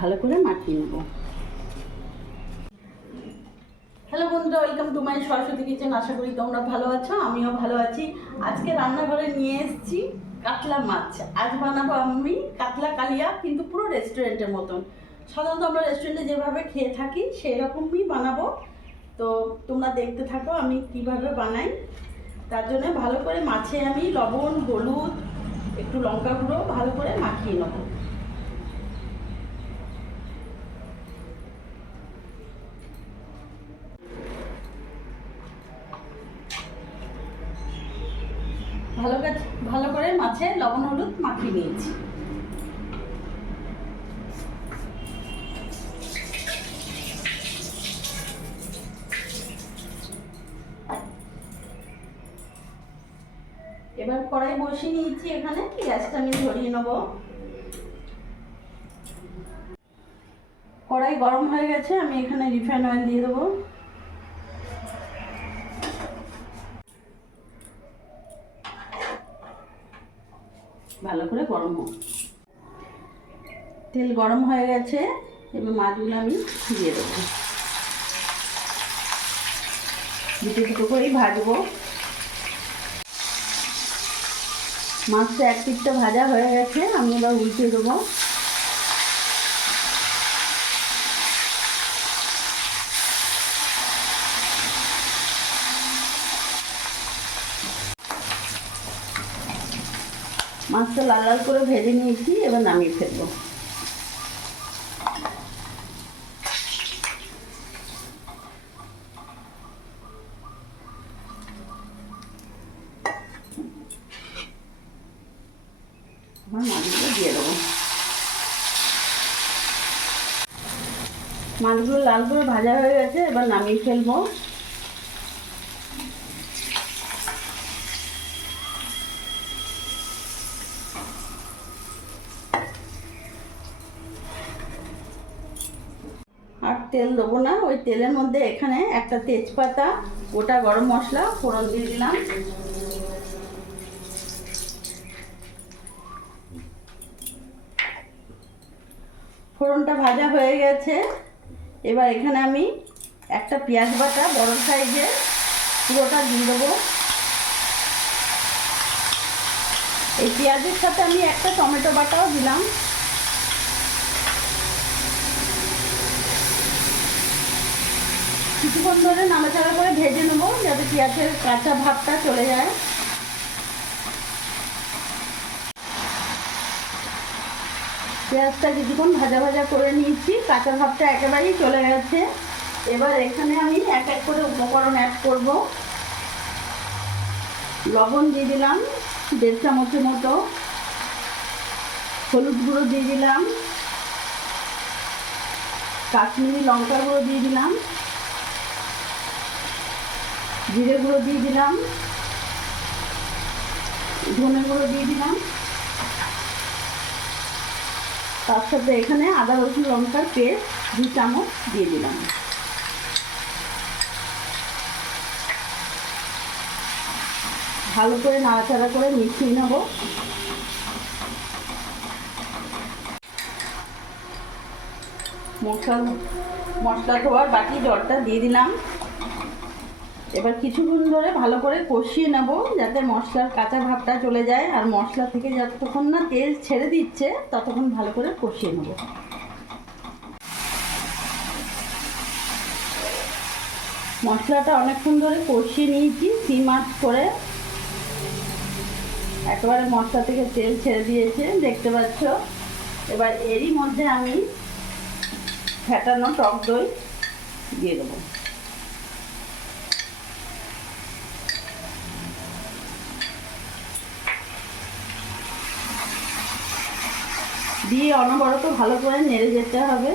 ভালো করে মাখিয়ে নেব। হ্যালো বন্ধুরা, welcome to my Saraswati kitchen. আশা করি তোমরা ভালো আছো, আমিও ভালো আছি। আজকে রান্নাঘরে নিয়ে এসেছি কাতলা মাছ। আজ বানাবো আমি কাতলা কালিয়া, কিন্তু পুরো রেস্টুরেন্টের মতন। সাধারণত আমরা রেস্টুরেন্টে যেভাবে খেয়ে থাকি সেই রকমই বানাবো। তো তোমরা দেখতে থাকো আমি কিভাবে বানাই। তার জন্য ভালো করে মাছে আমি লবণ, হলুদ, একটু লঙ্কা গুঁড়ো ভালো করে মাখিয়ে নেবো। ভালো করে মাছে লবণ হলুদ মাখিয়ে নিয়েছি। এবার কড়াই বসিয়ে নিয়েছি, এখানে গ্যাসটা আমি ধরিয়ে নেব। কড়াই গরম হয়ে গেছে, আমি এখানে রিফাইন অয়েল দিয়ে দেবো। ভালো করে গরম হোক। তেল গরম হয়ে গেছে, এবার মাছগুলো আমি দিয়ে দেবো। দুটো দুটো করেই ভাজবো। মাছটা এক পিঠটা ভাজা হয়ে গেছে, আমি এবার উল্টে দেবো। মাছটা লাল লাল করে ভেজে নিয়েছি, এবার নামিয়ে ফেলবো। মাছগুলো দিয়ে দেবো। মাছগুলো লাল করে ভাজা হয়ে গেছে, এবার নামিয়ে ফেলবো। আর তেল দেবো না, ওই তেলের মধ্যে এখানে একটা তেজপাতা, গোটা গরম মশলা ফোড়ন দিয়ে দিলাম। ফোড়নটা ভাজা হয়ে গেছে, এবার এখানে আমি একটা পেঁয়াজ বাটা বড় সাইজের পুরোটা দিয়ে দেবো। এই পেঁয়াজের সাথে আমি একটা টমেটো বাটাও দিলাম। কিছুক্ষণ ধরে নাড়াচাড়া করে ভেজে নেবো, যাতে পেঁয়াজের কাঁচা ভাবটা চলে যায়। পেঁয়াজটা কিছুক্ষণ ভাজা ভাজা করে নিয়েছি, কাঁচা ভাবটা একেবারেই চলে গেছে। এবার এখানে আমি এক এক করে উপকরণ অ্যাড করব। লবণ দিয়ে দিলাম 1.5 চামচের মতো, হলুদ গুঁড়ো দিয়ে দিলাম, কাশ্মীরি লঙ্কা গুঁড়ো দিয়ে দিলাম, জিরে গুঁড়ো দিয়ে দিলাম, ধনে গুঁড়ো দিয়ে দিলাম। তার সাথে এখানে আদা রসুন লঙ্কার পেস্ট 2 চামচ দিয়ে দিলাম। ভালো করে নাড়াচাড়া করে মিশিয়ে নেব। মশলা ধোয়ার বাকি জলটা দিয়ে দিলাম। এবার কিছুক্ষণ ধরে ভালো করে কষিয়ে নেব, যাতে মশলার কাঁচা ভাবটা চলে যায়। আর মশলা থেকে যতক্ষণ না তেল ছেড়ে দিচ্ছে ততক্ষণ ভালো করে কষিয়ে নেব। মশলাটা অনেকক্ষণ ধরে কষিয়ে নিয়েছি সিম আঁচ করে। একেবারে মশলা থেকে তেল ছেড়ে দিয়েছে, দেখতে পাচ্ছ। এবার এরই মধ্যে আমি ফেটানো টক দই দিয়ে দেবো। দিয়ে অনবরত ভালো করে নেড়ে যেতে হবে।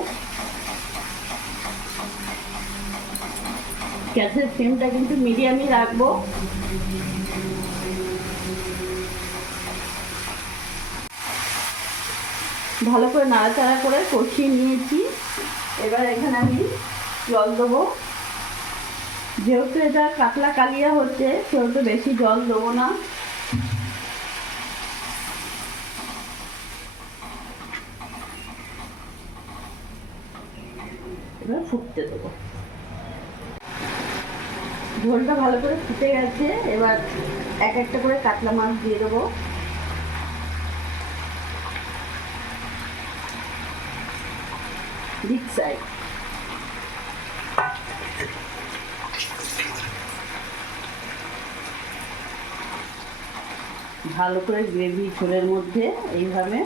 গ্যাসের ফ্লেমটা কিন্তু মিডিয়ামই রাখবো। ভালো করে নাড়াচাড়া করে কষিয়ে নিয়েছি। এবার এখানে আমি জল দেবো। যেহেতু এটা কাতলা কালিয়া হচ্ছে, সেহেতু বেশি জল দেবো না। এবার ফুটতে দেবো। ঝোলটা ভালো করে ফুটে গেছে, এবার এক একটা করে কাতলা মাছ দিয়ে দেবো। Big size. ভালো করে গ্রেভি ঝোলের মধ্যে এইভাবে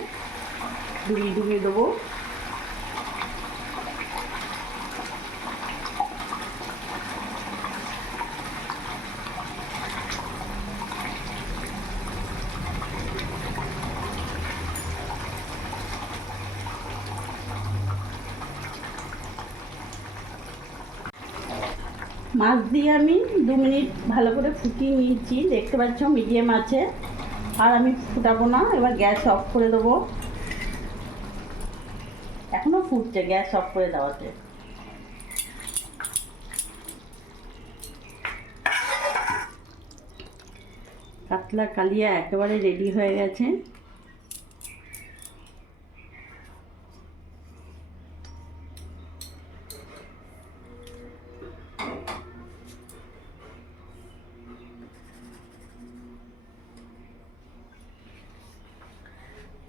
ডুবিয়ে ডুবিয়ে দেবো। মাছ দিয়ে আমি 2 মিনিট ভালো করে ফুটিয়ে নিয়েছি, দেখতে পাচ্ছ মিডিয়াম আছে। আর আমি ফুটাবো না, এবার গ্যাস অফ করে দেবো। এখনো ফুটছে, গ্যাস অফ করে দেওয়াতে। কাতলা কালিয়া একেবারে রেডি হয়ে গেছে।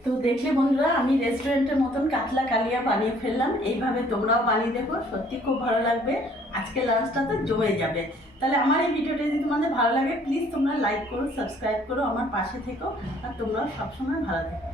তো দেখলে বন্ধুরা, আমি রেস্টুরেন্টের মতন কাতলা কালিয়া বানিয়ে ফেললাম। এইভাবে তোমরাও বানিয়ে দেখো, সত্যি খুব ভালো লাগবে। আজকে লাঞ্চটা তো জমে যাবে। তাহলে আমার এই ভিডিওটা যদি তোমাদের ভালো লাগে, প্লিজ তোমরা লাইক করো, সাবস্ক্রাইব করো, আমার পাশে থেকো। আর তোমরাও সবসময় ভালো থেকো।